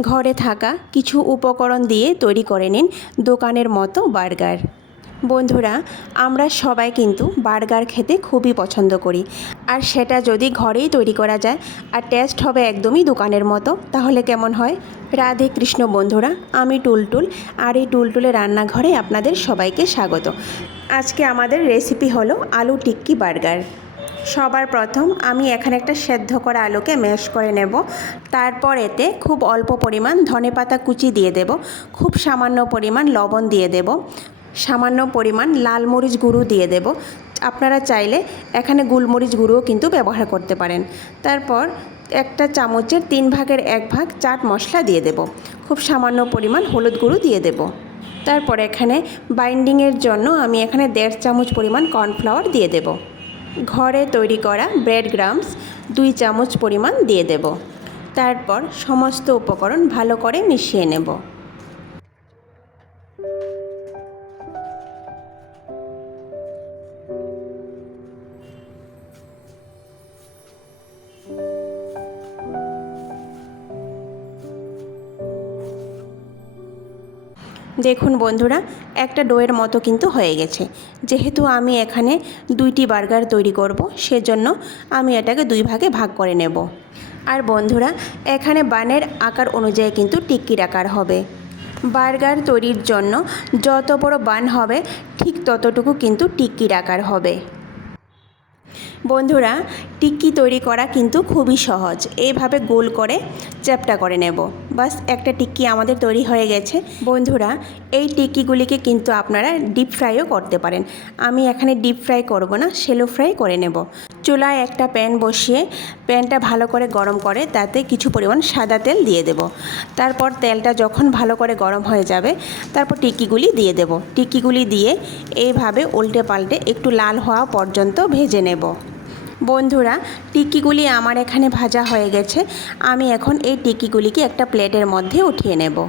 ঘরে থাকা কিছু উপকরণ দিয়ে তৈরি করে নিন দোকানের মতো বার্গার। বন্ধুরা, আমরা সবাই কিন্তু বার্গার খেতে খুবই পছন্দ করি। আর সেটা যদি ঘরেই তৈরি করা যায় আর টেস্ট হবে একদমই দোকানের মতো, তাহলে কেমন হয়? রাধে কৃষ্ণ বন্ধুরা, আমি টুলটুল আর এই টুলটুলে রান্নাঘরে আপনাদের সবাইকে স্বাগত। আজকে আমাদের রেসিপি হলো আলু টিক্কি বার্গার। সবার প্রথম আমি এখানে একটা সেদ্ধ করা আলুকে ম্যাশ করে নেব। তারপর এতে খুব অল্প পরিমাণ ধনেপাতা কুচি দিয়ে দেব। খুব সামান্য পরিমাণ লবণ দিয়ে দেব। সামান্য পরিমাণ লাল মরিচ গুঁড়ো দিয়ে দেব। আপনারা চাইলে এখানে গোলমরিচ গুঁড়োও কিন্তু ব্যবহার করতে পারেন। তারপর একটা চামচের তিন ভাগের এক ভাগ চাট মশলা দিয়ে দেব। খুব সামান্য পরিমাণ হলুদ গুঁড়ো দিয়ে দেব। তারপর এখানে বাইন্ডিংয়ের জন্য আমি এখানে দেড় চামচ পরিমাণ কর্নফ্লাওয়ার দিয়ে দেব। ঘরে তৈরি করা ব্রেড গ্রামস দুই চামচ পরিমাণ দিয়ে দেব। তারপর সমস্ত উপকরণ ভালো করে মিশিয়ে নেব। দেখুন বন্ধুরা, একটা ডোয়ের মতো কিন্তু হয়ে গেছে। যেহেতু আমি এখানে দুইটি বার্গার তৈরি করব, সেজন্য আমি এটাকে দুই ভাগে ভাগ করে নেব। আর বন্ধুরা, এখানে বানের আকার অনুযায়ী কিন্তু টিক্কির আকার হবে। বার্গার তৈরির জন্য যত বড় বান হবে, ঠিক ততটুকু কিন্তু টিক্কির আকার হবে। বন্ধুরা, টিক্কি তৈরি করা কিন্তু খুবই সহজ। এইভাবে গোল করে চ্যাপটা করে নেব। বাস, একটা টিক্কি আমাদের তৈরি হয়ে গেছে। বন্ধুরা, এই টিক্কিগুলিকে কিন্তু আপনারা ডিপ ফ্রাইও করতে পারেন। আমি এখানে ডিপ ফ্রাই করব না সেলো ফ্রাই করে নেব। চুলায় একটা প্যান বসিয়ে প্যানটা ভালো করে গরম করে তাতে কিছু পরিমাণ সাদা তেল দিয়ে দেব। তারপর তেলটা যখন ভালো করে গরম হয়ে যাবে, তারপর টিক্কিগুলি দিয়ে দেব। টিক্কিগুলি দিয়ে এইভাবে উল্টে পাল্টে একটু লাল হওয়া পর্যন্ত ভেজে নেব। বন্ধুরা, টিকিগুলি আমার এখানে ভাজা হয়ে গেছে। আমি এখন এই টিকিগুলিকে একটা প্লেটের মধ্যে উঠিয়ে নেব।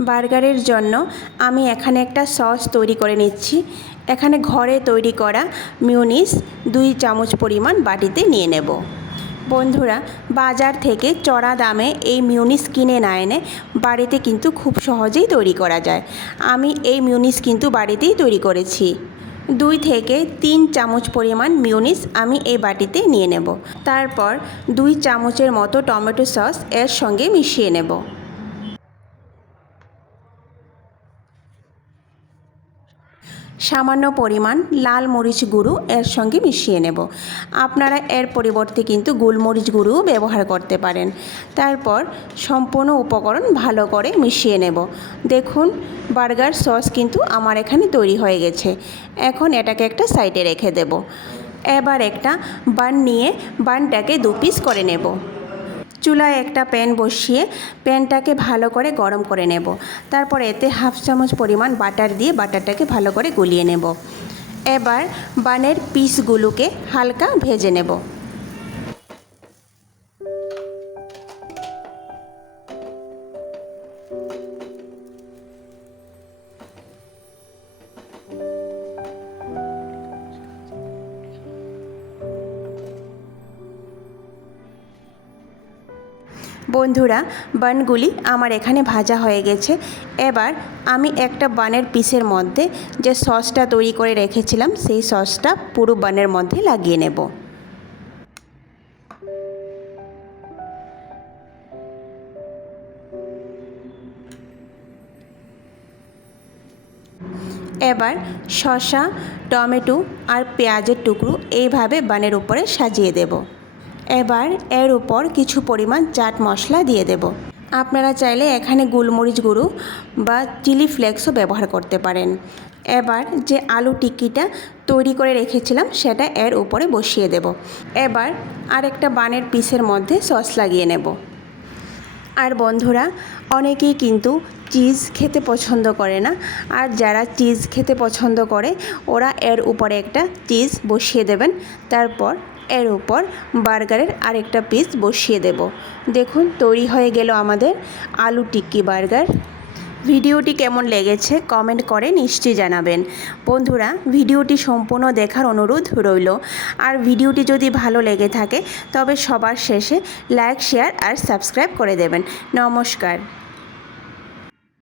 বার্গারের জন্য আমি এখানে একটা সস তৈরি করে নিচ্ছি। এখানে ঘরে তৈরি করা মিউনিস দুই চামচ পরিমাণ বাটিতে নিয়ে নেব। বন্ধুরা, বাজার থেকে চড়া দামে এই মিউনিস কিনে না এনে বাড়িতে কিন্তু খুব সহজেই তৈরি করা যায়। আমি এই মিউনিস কিন্তু বাড়িতেই তৈরি করেছি। দুই থেকে তিন চামচ পরিমাণ মিউনিস আমি এই বাটিতে নিয়ে নেব। তারপর দুই চামচের মতো টমেটো সস এর সঙ্গে মিশিয়ে নেব। সামান্য পরিমাণ লাল মরিচ গুঁড়ো এর সঙ্গে মিশিয়ে নেব। আপনারা এর পরিবর্তে কিন্তু গোলমরিচ গুঁড়োও ব্যবহার করতে পারেন। তারপর সম্পূর্ণ উপকরণ ভালো করে মিশিয়ে নেব। দেখুন, বার্গার সস কিন্তু আমার এখানে তৈরি হয়ে গেছে। এখন এটাকে একটা সাইডে রেখে দেব। এবার একটা বান নিয়ে বানটাকে দু পিস করে নেব। চুলায় একটা প্যান বসিয়ে প্যানটাকে ভালো করে গরম করে নেব। তারপর এতে হাফ চামচ পরিমাণ বাটার দিয়ে বাটারটাকে ভালো করে গুলিয়ে নেব। এবার বানের পিসগুলোকে হালকা ভেজে নেব। বন্ধুরা, বানগুলি আমার এখানে ভাজা হয়ে গেছে। এবার আমি একটা বানের পিসের মধ্যে যে সসটা তৈরি করে রেখেছিলাম, সেই সসটা পুরো বানের মধ্যে লাগিয়ে নেব। এবার শসা, টমেটো আর পেঁয়াজের টুকরো এইভাবে বানের উপরে সাজিয়ে দেবো। এবার এর উপর কিছু পরিমাণ চাট মশলা দিয়ে দেব। আপনারা চাইলে এখানে গোলমরিচ গুঁড়ো বা চিলি ফ্লেক্সও ব্যবহার করতে পারেন। এবার যে আলু টিক্কিটা তৈরি করে রেখেছিলাম, সেটা এর উপরে বসিয়ে দেব। এবার আরেকটা বানের পিসের মধ্যে সস লাগিয়ে নেব। আর বন্ধুরা, অনেকেই কিন্তু চিজ খেতে পছন্দ করে না, আর যারা চিজ খেতে পছন্দ করে, ওরা এর উপরে একটা চিজ বসিয়ে দেবেন। তারপর এর উপর বার্গারের আরেকটা পিস বসিয়ে দেব। দেখুন, তৈরি হয়ে গেল আমাদের আলু টিক্কি বার্গার। ভিডিওটি কেমন লেগেছে কমেন্ট করে নিশ্চয়ই জানাবেন। বন্ধুরা, ভিডিওটি সম্পূর্ণ দেখার অনুরোধ রইল। আর ভিডিওটি যদি ভালো লেগে থাকে, তবে সবার শেষে লাইক, শেয়ার আর সাবস্ক্রাইব করে দেবেন। নমস্কার।